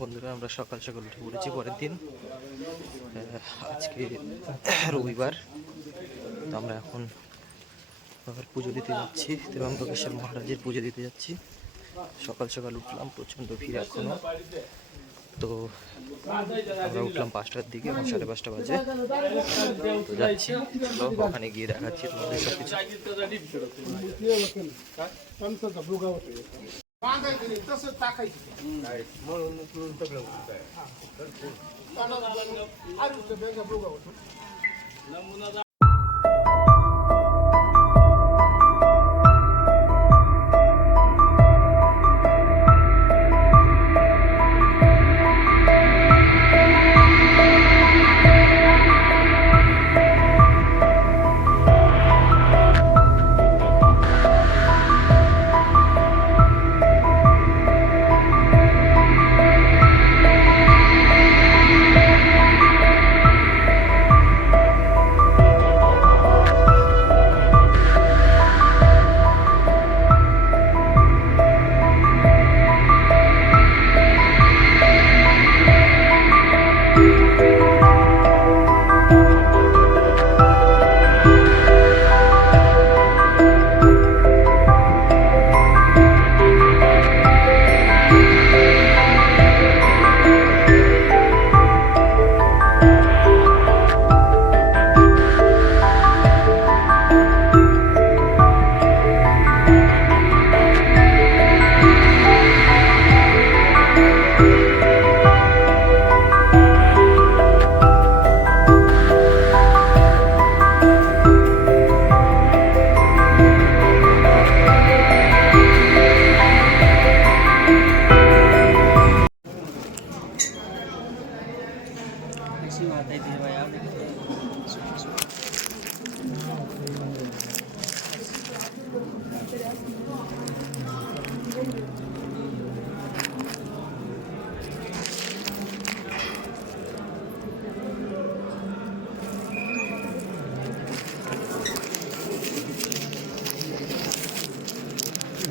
বন্ধুরা আমরা সকাল সকাল উঠে পড়েছি পরের দিন। আজকে রবিবার, তো আমরা এখন আবার পুজো দিতে যাচ্ছি। ত্র্যম্বকেশ্বর মহারাজের পুজো দিতে যাচ্ছি। সকাল সকাল উঠলাম, প্রচণ্ড ভিড় এখনো। তো আমরা উঠলাম 5টার দিকে, এখন 5:30 বাজে। তো যাচ্ছি, চলো ওখানে গিয়ে দেখাচ্ছি তোমাদের সব কিছু।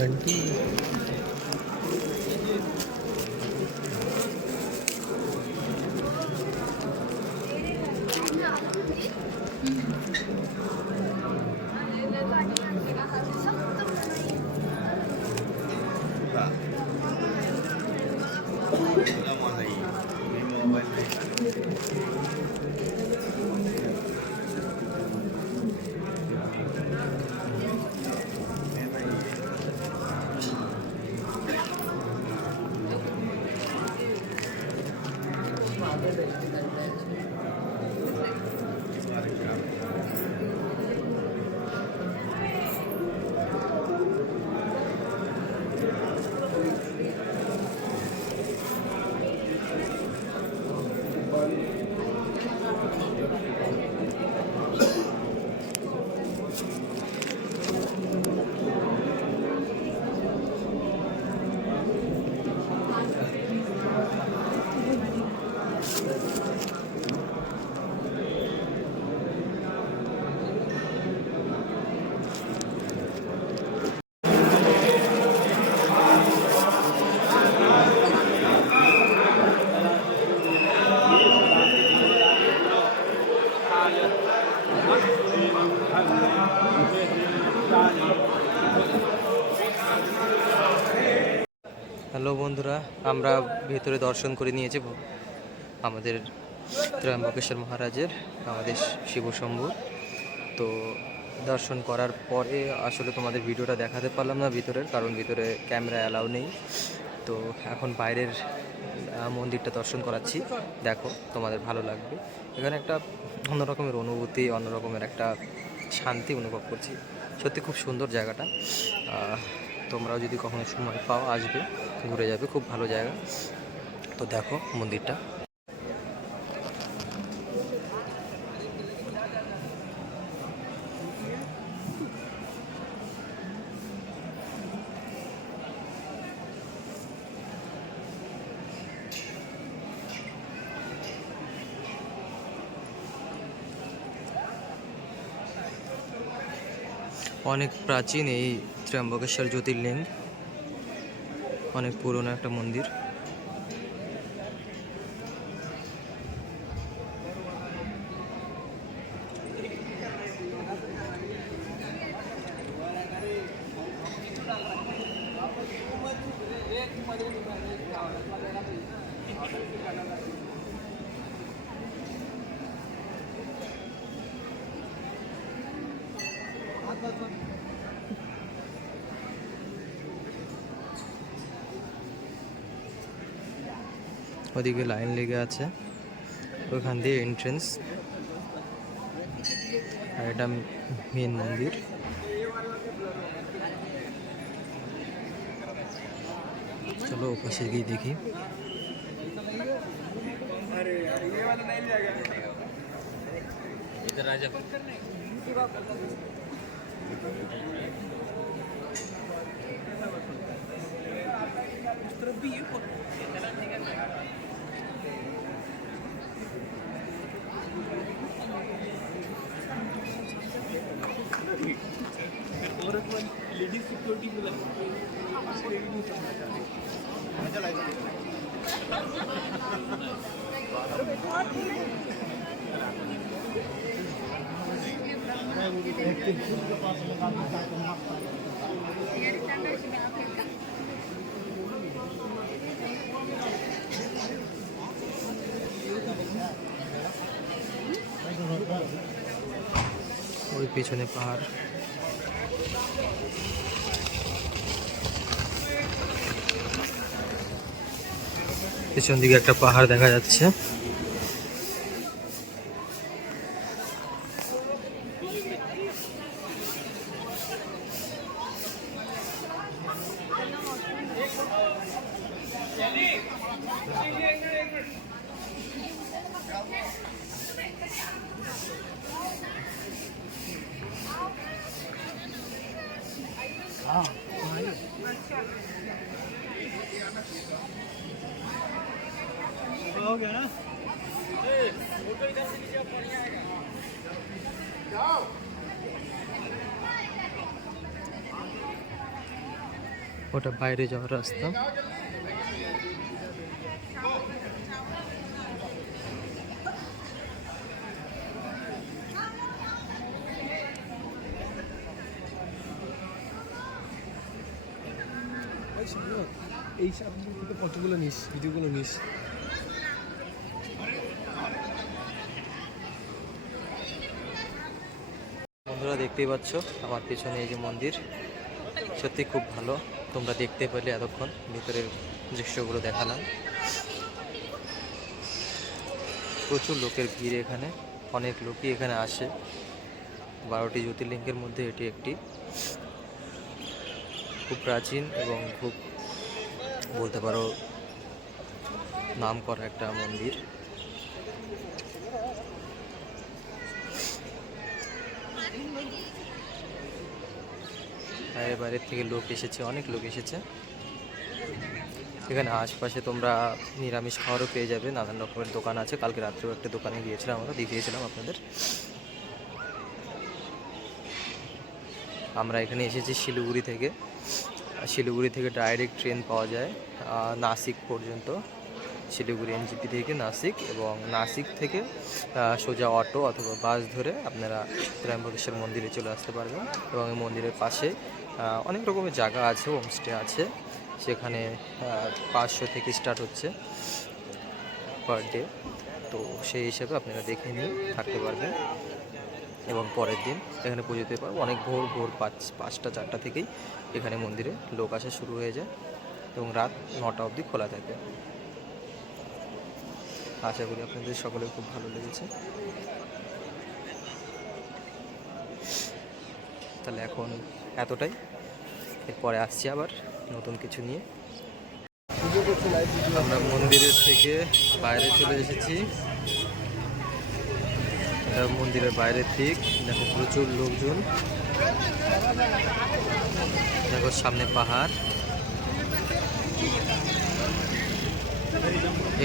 घंटी হ্যালো বন্ধুরা, আমরা ভেতরে দর্শন করে নিয়েছি আমাদের ত্র্যম্বকেশ্বর মহারাজের, আমাদের শিবশম্ভুর। তো দর্শন করার পরে আসলে তোমাদের ভিডিওটা দেখাতে পারলাম না ভিতরের, কারণ ভিতরে ক্যামেরা অ্যালাউ নেই। তো এখন বাইরের মন্দিরটা দর্শন করাচ্ছি, দেখো তোমাদের ভালো লাগবে। এখানে একটা অন্যরকমের অনুভূতি, অন্যরকমের একটা শান্তি অনুভব করছি। সত্যি খুব সুন্দর জায়গাটা। তোমরাও যদি কখনো সময় পাও আসবে, ঘুরে যাবে, খুব ভালো জায়গা। তো দেখো মন্দিরটা। অনেক প্রাচীন এই ত্র্যম্বকেশ্বর জ্যোতির্লিঙ্গ, অনেক পুরনো একটা মন্দির। ওদিকে লাইন লেগে আছে, ওখান দিয়ে এন্ট্রেন্স, আর এটা মেন মন্দির। চলো ওপাশে গিয়ে দেখি। लेडीज सिक्योरिटी मिला ওই পেছনে পাহাড়, পেছন দিকে একটা পাহাড় দেখা যাচ্ছে। हो गया ना ওটা বাইরে যাওয়ার রাস্তা। এই সামনে কতগুলো নিস, ভিডিওগুলো নিস। বন্ধুরা দেখতেই পাচ্ছ আমার পেছনে এই যে মন্দির, সত্যি খুব ভালো। তোমরা দেখতে পেলে এতক্ষণ ভিতরের দৃশ্যগুলো দেখালাম। প্রচুর লোকের ভিড় এখানে, অনেক লোকই এখানে আসে। 12টি জ্যোতির্লিঙ্গের মধ্যে এটি একটি। খুব প্রাচীন এবং খুব বলতে পারো নাম করা একটা মন্দির। বাইরে বাইরের থেকে লোক এসেছে, অনেক লোক এসেছে এখানে। আশপাশে তোমরা নিরামিষ খাবারও পেয়ে যাবে, নানান রকমের দোকান আছে। কালকে রাত্রেও একটা দোকানে গিয়েছিলাম, আমরা দেখিয়েছিলাম আপনাদের। আমরা এখানে এসেছি শিলিগুড়ি থেকে। শিলিগুড়ি থেকে ডাইরেক্ট ট্রেন পাওয়া যায় নাসিক পর্যন্ত, শিলিগুড়ি এনজিপি থেকে নাসিক, এবং নাসিক থেকে সোজা অটো অথবা বাস ধরে আপনারা ত্র্যম্বকেশ্বর মন্দিরে চলে আসতে পারবেন। এবং এই মন্দিরের পাশে অনেক রকমের জায়গা আছে, হোমস্টে আছে, সেখানে 500 থেকে স্টার্ট হচ্ছে পার ডে। তো সেই হিসেবে আপনারা দেখে নিয়ে থাকতে পারবেন এবং পরের দিন এখানে পুজো দিতে পারবো। অনেক ভোর 5টা 4টা থেকেই এখানে মন্দিরে লোক আসা শুরু হয়ে যায় এবং রাত 9টা অবধি খোলা থাকে। আশা করি আপনাদের সকলের খুব ভালো লেগেছে। তাহলে এখন এতটাই, এরপরে আসছি আবার নতুন কিছু নিয়ে। আমরা মন্দিরের থেকে বাইরে চলে এসেছি, মন্দিরের বাইরের দিক। দেখো প্রচুর লোকজন, দেখো সামনে পাহাড়।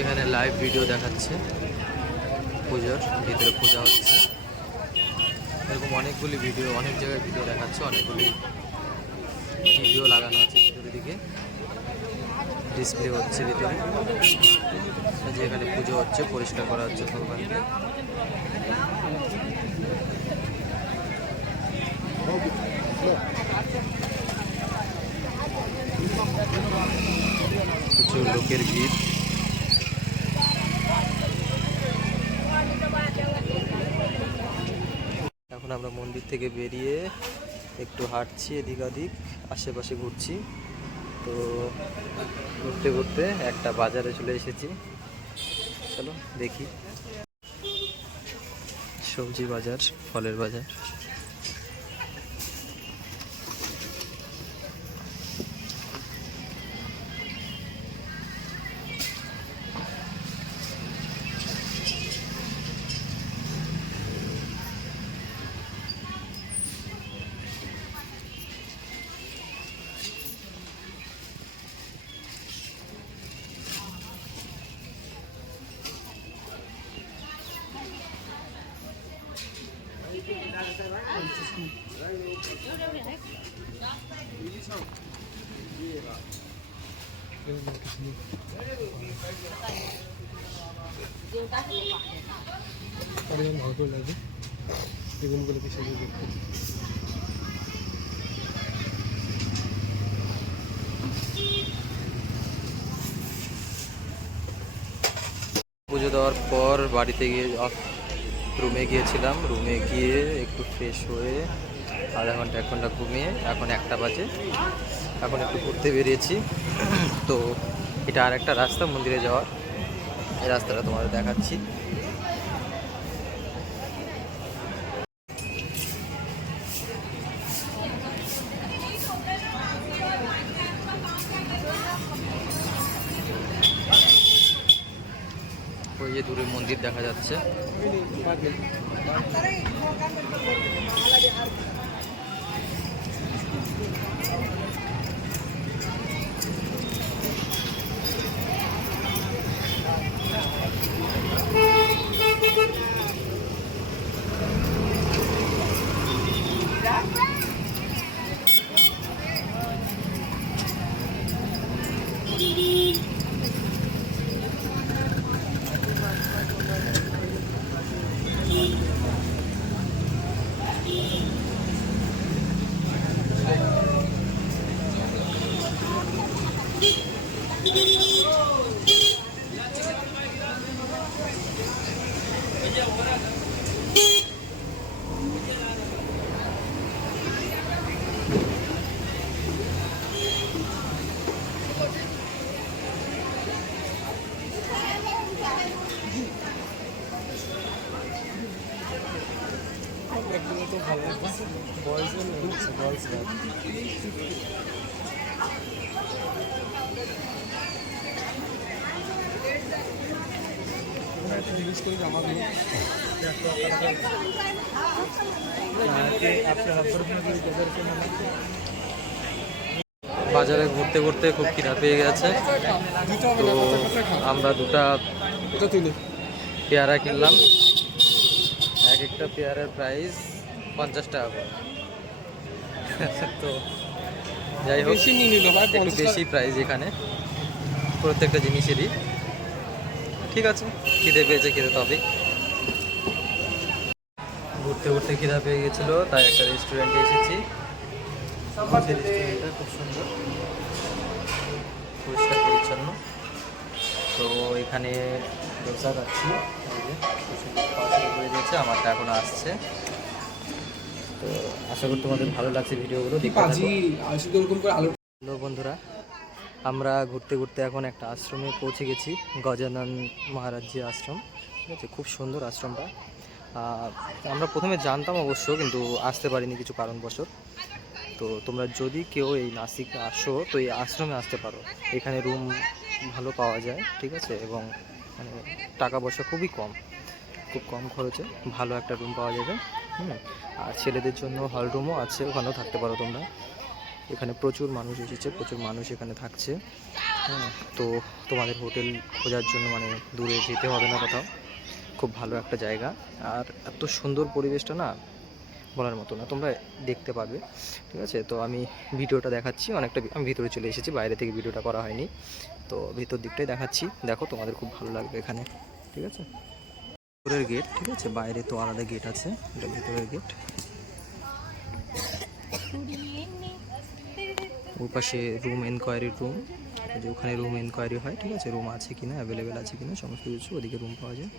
এখানে লাইভ ভিডিও দেখাচ্ছে, পুজোর ভিতরে পূজা হচ্ছে। এরকম অনেকগুলি ভিডিও, অনেক জায়গায় ভিডিও দেখাচ্ছে, অনেকগুলি টিভিও লাগানো আছে ভিতরের দিকে, ডিসপ্লে হচ্ছে ভিতরে। যে এখানে পুজো হচ্ছে, পরিষ্কার করা হচ্ছে ভগবানকে। লোকের ভিড়। এখন আমরা মন্দির থেকে বেরিয়ে একটু হাঁটছি এদিক ওদিক, আশেপাশে ঘুরছি। তো ঘুরতে ঘুরতে একটা বাজারে চলে এসেছি, চলো দেখি। সবজি বাজার, ফলের বাজার। ভালো করে লাগবে বেগুনগুলো কি সেগুলো দেখতে। পুজো দেওয়ার পর বাড়িতে গিয়ে রুমে গিয়েছিলাম। রুমে গিয়ে একটু ফ্রেশ হয়ে আধা ঘন্টা 1 ঘন্টা ঘুমিয়ে এখন 1টা বাজে। এখন একটু ঘুরতে বেরিয়েছি। তো এটা আর একটা রাস্তা মন্দিরে যাওয়ার, এই রাস্তাটা তোমাদের দেখাচ্ছি। ওই যে দূরে মন্দির দেখা যাচ্ছে। একদমই তো ভালো লাগছে, বয়েজও লাগছে, গার্লস না। একটা জিনিস করে জামাগুলো বাজারে ঘুরতে ঘুরতে খুব খিদা পেয়ে গেছে। তো আমরা দুটা এটা তুলে পেয়ারা কিনলাম। এক একটা পেয়ারার প্রাইস 50 টাকা করে। তো যাই হোক, বেশি নিয়ে নিল ভাই, একটু বেশি প্রাইস এখানে প্রত্যেকটা জিনিসেরই। ঠিক আছে, খিদে পেয়েছে, খেতে তবে ঘুরতে ঘুরতে খিদা পেয়ে গেছিলো, তাই একটা রেস্টুরেন্টে এসেছি। রেস্টুরেন্টটা খুব সুন্দর, পরিষ্কার পরিচ্ছন্ন। তো এখানে দোসা খাচ্ছি, হয়ে গেছে, আমারটা এখনো আসছে। তো আশা করি তোমাদের ভালো লাগছে ভিডিওগুলো দেখতে থাকো। হ্যালো বন্ধুরা, আমরা ঘুরতে ঘুরতে এখন একটা আশ্রমে পৌঁছে গেছি, গজানন মহারাজ আশ্রম। ঠিক আছে, খুব সুন্দর আশ্রমটা। আমরা প্রথমে জানতাম অবশ্য, কিন্তু আসতে পারিনি কিছু কারণবশত। তো তোমরা যদি কেউ এই নাসিকে আসো তো এই আশ্রমে আসতে পারো। এখানে রুম ভালো পাওয়া যায়, ঠিক আছে, এবং মানে টাকা পয়সা খুবই কম, খুব কম খরচে ভালো একটা রুম পাওয়া যাবে। আর ছেলেদের জন্য হল রুমও আছে, ওখানেও থাকতে পারো তোমরা। এখানে প্রচুর মানুষ এসেছে, প্রচুর মানুষ এখানে থাকছে। তো তোমাদের হোটেল খোঁজার জন্য মানে দূরে যেতে হবে না কোথাও, খুব ভালো একটা জায়গা। আর এত সুন্দর পরিবেশটা না, বলার মতো না, তোমরা দেখতে পাবে। ঠিক আছে, তো আমি ভিডিওটা দেখাচ্ছি অনেকটা। আমি ভিতরে চলে এসেছি, বাইরে থেকে ভিডিওটা করা হয়নি, তো ভিতর দিকটাই দেখাচ্ছি। দেখো, তোমাদের খুব ভালো লাগবে এখানে। ঠিক আছে, ভিতরের গেট, ঠিক আছে, বাইরে তো আলাদা গেট আছে, এটা ভিতরের গেট। ওই পাশে রুম, এনকোয়ারির রুম, যে ওখানে রুম ইনকোয়ারি হয়, ঠিক আছে, রুম আছে কি না, অ্যাভেলেবেল আছে কি না সমস্ত কিছু ওদিকে রুম পাওয়া যায়।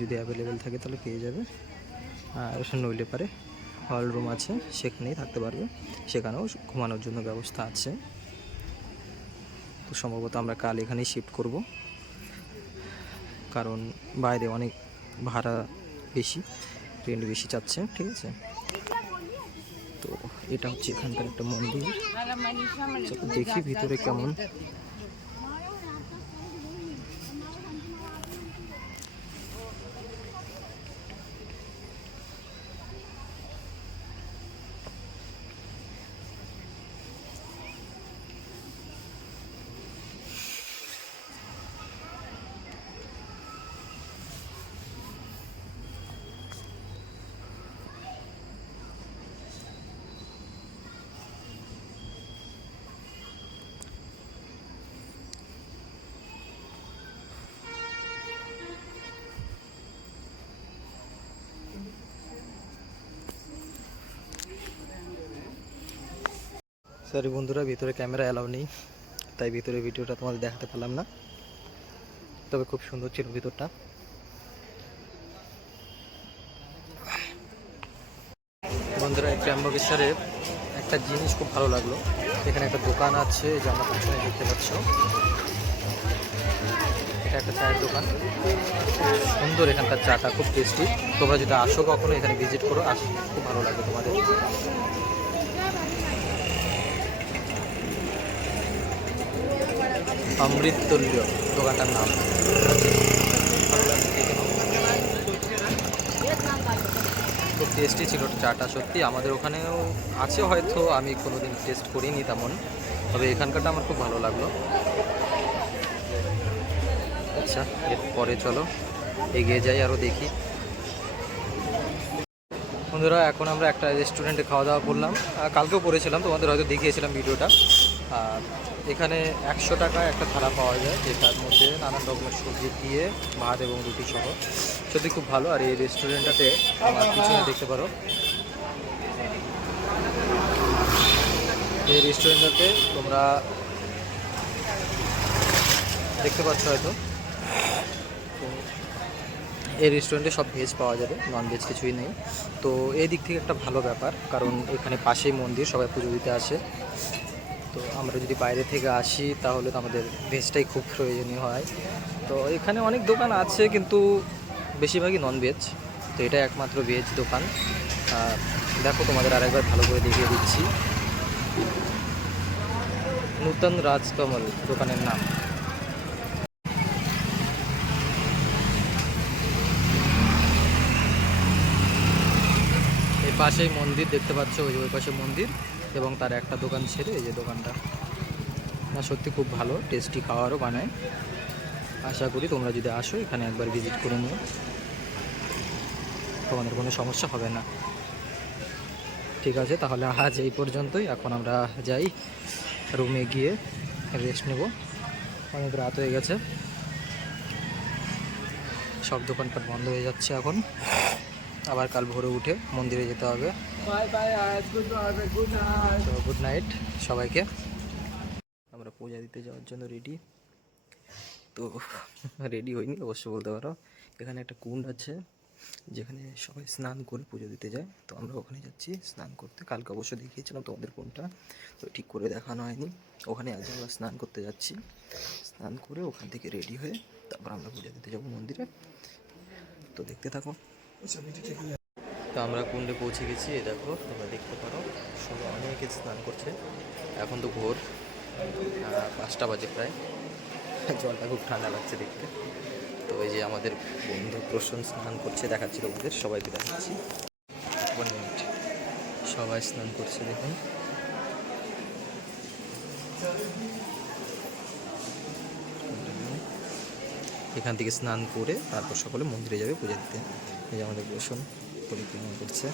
যদি অ্যাভেলেবেল থাকে তাহলে পেয়ে যাবে, আর নইলে পারে হল রুম আছে, সেখানেই থাকতে পারবে, সেখানেও ঘুমানোর জন্য ব্যবস্থা আছে। তো সম্ভবত আমরা কাল এখানেই শিফট করব, কারণ বাইরে অনেক ভাড়া বেশি, রেন্ট বেশি চাচ্ছে, ঠিক আছে। তো এটা হচ্ছে এখানকার একটা মন্দির, চলো দেখি ভিতরে কেমন। সরি বন্ধুরা, ভিতরে ক্যামেরা অ্যালাউ নেই, তাই ভিতরে ভিডিওটা তোমাদের দেখাতে পারলাম না, তবে খুব সুন্দর ছিল ভিতরটা। বন্ধুরা, এই ত্র্যম্বকেশ্বরে একটা জিনিস খুব ভালো লাগলো, এখানে একটা দোকান আছে, যে আমরা পিছনে দেখতে পাচ্ছ, এটা একটা চায়ের দোকান, সুন্দর, এখানকার চাটা খুব টেস্টি। তোমরা যদি আসো কখনো এখানে ভিজিট করো, খুব ভালো লাগবে তোমাদের। অমৃততুল্য দোকানটার নাম, খুব টেস্টি ছিল চাটা সত্যি। আমাদের ওখানেও আছে হয়তো, আমি কোনোদিন টেস্ট করিনি তেমন, তবে এখানকারটা আমার খুব ভালো লাগলো। আচ্ছা, এরপরে চলো এগিয়ে যাই, আরও দেখি। বন্ধুরা, এখন আমরা একটা রেস্টুরেন্টে খাওয়া দাওয়া করলাম, কালকেও করেছিলাম, তোমাদের হয়তো দেখিয়েছিলাম ভিডিওটা। আর এখানে 100 টাকায় একটা থালা পাওয়া যায়, যেটার মধ্যে নানান রকমের সবজি দিয়ে ভাত এবং রুটি সহ, সত্যি খুব ভালো। আর এই রেস্টুরেন্টটাতে আমার পিছনে দেখতে পারো, এই রেস্টুরেন্টটাতে তোমরা দেখতে পাচ্ছ হয়তো, এই রেস্টুরেন্টে সব ভেজ পাওয়া যাবে, নন ভেজ কিছুই নেই। তো এই দিক থেকে একটা ভালো ব্যাপার, কারণ এখানে পাশেই মন্দির, সবাই পুজো দিতে আসে। তো আমরা যদি বাইরে থেকে আসি তাহলে তো আমাদের ভেজটাই খুব প্রয়োজনীয় হয়। তো এখানে অনেক দোকান আছে কিন্তু বেশিরভাগই নন ভেজ, তো এটা একমাত্র ভেজ দোকান। দেখো, তোমাদের আরেকবার ভালো করে দেখিয়ে দিচ্ছি, নূতন রাজকমল দোকানের নাম। এই পাশেই মন্দির দেখতে পাচ্ছ, ওই পাশে মন্দির, এবং তার একটা দোকান ছেড়ে এই যে দোকানটা, না সত্যি খুব ভালো, টেস্টি খাবারও বানায়। আশা করি তোমরা যদি আসো এখানে একবার ভিজিট করে নিও, তোমাদের কোনো সমস্যা হবে না। ঠিক আছে, তাহলে আজ এই পর্যন্তই। এখন আমরা যাই রুমে গিয়ে রেস্ট নেব, অনেক রাত হয়ে গেছে, সব দোকানপাট বন্ধ হয়ে যাচ্ছে এখন। আবার কাল ভোরে উঠে মন্দিরে যেতে হবে। গুড নাইট সবাইকে। আমরা পূজা দিতে যাওয়ার জন্য রেডি, তো রেডি হইনি অবশ্য বলতে পারো। এখানে একটা কুণ্ড আছে যেখানে সবাই স্নান করে পুজো দিতে যায়, তো আমরা ওখানে যাচ্ছি স্নান করতে। কালকে অবশ্য দেখিয়েছিলাম তোমাদের কোনটা, তো ঠিক করে দেখানো হয়নি। ওখানে আজ আমরা স্নান করতে যাচ্ছি, স্নান করে ওখান থেকে রেডি হয়ে তারপর আমরা পুজো দিতে যাবো মন্দিরে। তো দেখতে থাকো। তো আমরা কুণ্ডে পৌঁছে গেছি, এই দেখো তোমরা দেখতে পারো, সবাই অনেকে স্নান করছে। এখন তো ভোর 5টা বাজে প্রায়, জলটা খুব ঠান্ডা লাগছে দেখতে। তো এই যে আমাদের বন্ধু প্রসন্ন স্নান করছে, দেখাচ্ছিল ওদের, সবাইকে দেখাচ্ছি। 1 মিনিট, সবাই স্নান করছে দেখুন। এখান থেকে স্নান করে তারপর সকলে মন্দিরে যাবে পুজো দিতে। এই যে আমাদের প্রসন্ন পরিক্রমা করছে।